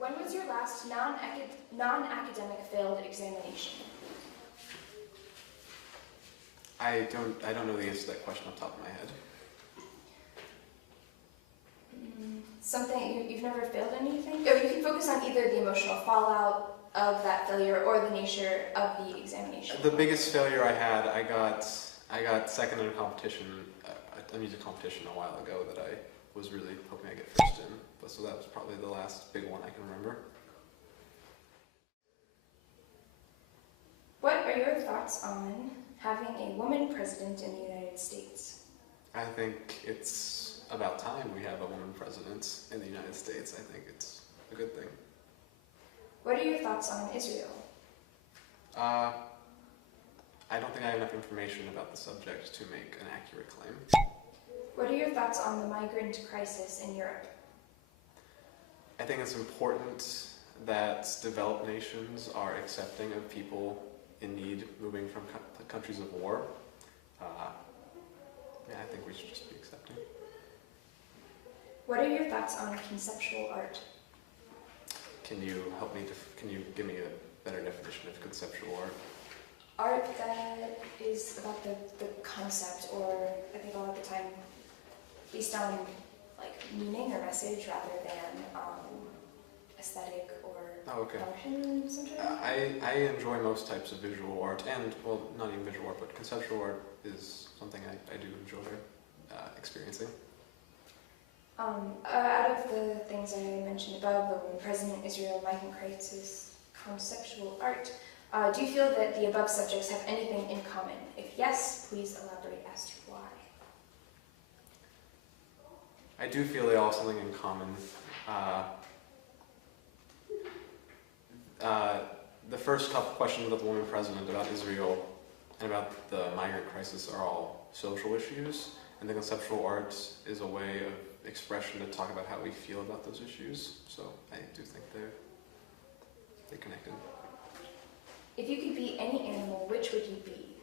When was your last non-academic failed examination? I don't know the answer to that question off the top of my head. Something, you've never failed anything? Or you can focus on either the emotional fallout of that failure or the nature of the examination. The biggest failure I had, I got second in a competition, a music competition a while ago that I was really hoping I'd get first in. So that was probably the last big one I can remember. What are your thoughts on having a woman president in the United States? I think it's about time we have a woman president in the United States. I think it's a good thing. What are your thoughts on Israel? I don't think I have enough information about the subject to make an accurate claim. What are your thoughts on the migrant crisis in Europe? I think it's important that developed nations are accepting of people in need moving from countries of war. Yeah, I think we should just be accepting. What are your thoughts on conceptual art? Can you help me, can you give me a better definition of conceptual art? Art that is about the concept, or I think a lot of the time based on like meaning or message rather than aesthetic or function sometimes. I enjoy most types of visual art, and well, not even visual art, but conceptual art is something I do enjoy experiencing. Out of the things I mentioned above, the President, Israel, migrant crisis, conceptual art, do you feel that the above subjects have anything in common? If yes, please elaborate as to why. I do feel they all have something in common. The first couple questions about the woman president, about Israel, and about the migrant crisis are all social issues, and the conceptual art is a way of expression to talk about how we feel about those issues. So I do think they're connected. If you could be any animal, which would you be?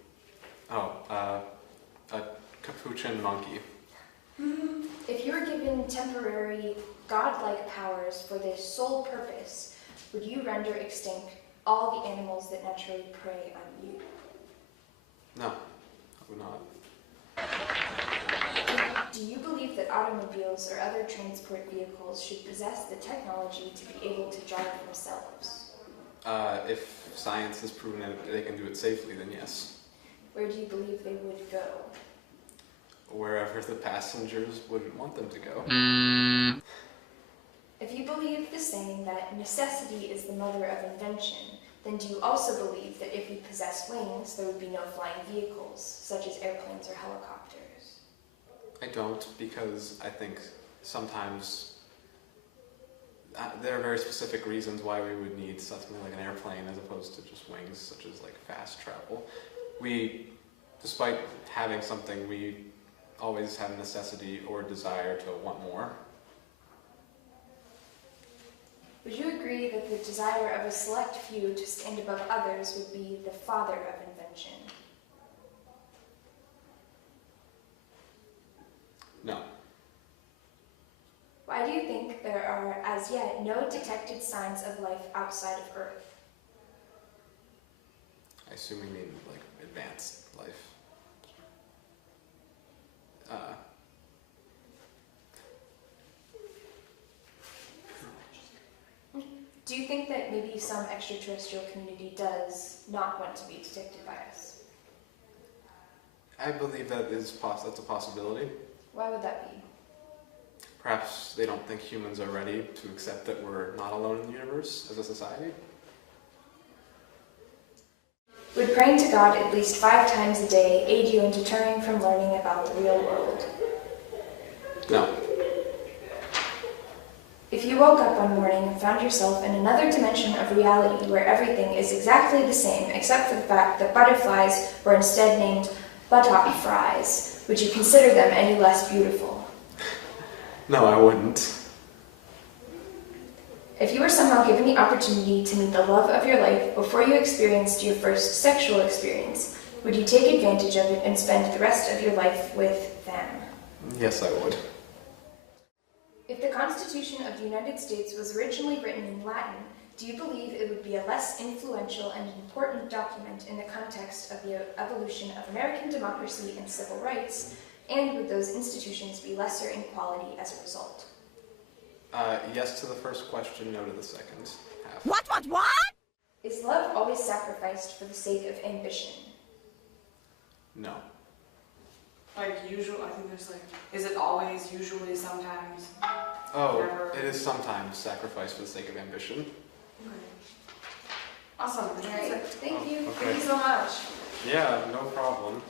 Oh, a capuchin monkey. If you were given temporary godlike powers for this sole purpose, would you render extinct all the animals that naturally prey on you? No, I would not. Do you believe that automobiles or other transport vehicles should possess the technology to be able to drive themselves? If science has proven that they can do it safely, then yes. Where do you believe they would go? Wherever the passengers would want them to go. If you believe the saying that necessity is the mother of invention, then do you also believe that if we possess wings, there would be no flying vehicles, such as airplanes or helicopters? I don't, because I think sometimes there are very specific reasons why we would need something like an airplane as opposed to just wings, such as like fast travel. Despite having something, we always have a necessity or desire to want more. Would you agree that the desire of a select few to stand above others would be the father of invention? No. Why do you think there are, as yet, no detected signs of life outside of Earth? I assume you mean like advanced life. Do you think that maybe some extraterrestrial community does not want to be detected by us? I believe that's a possibility. Why would that be? Perhaps they don't think humans are ready to accept that we're not alone in the universe as a society. Would praying to God at least 5 times a day aid you in deterring from learning about the real world? No. If you woke up one morning and found yourself in another dimension of reality where everything is exactly the same except for the fact that butterflies were instead named buttock fries, would you consider them any less beautiful? No, I wouldn't. If you were somehow given the opportunity to meet the love of your life before you experienced your first sexual experience, would you take advantage of it and spend the rest of your life with them? Yes, I would. If the Constitution of the United States was originally written in Latin, do you believe it would be a less influential and important document in the context of the evolution of American democracy and civil rights, and would those institutions be lesser in quality as a result? Yes to the first question, no to the second half. What? Is love always sacrificed for the sake of ambition? No. Like usual, I think there's like, is it always, usually, sometimes? Oh, Never. it is sometimes sacrificed for the sake of ambition. Okay. Awesome. Great, thank you. Okay. Thank you so much. Yeah, no problem.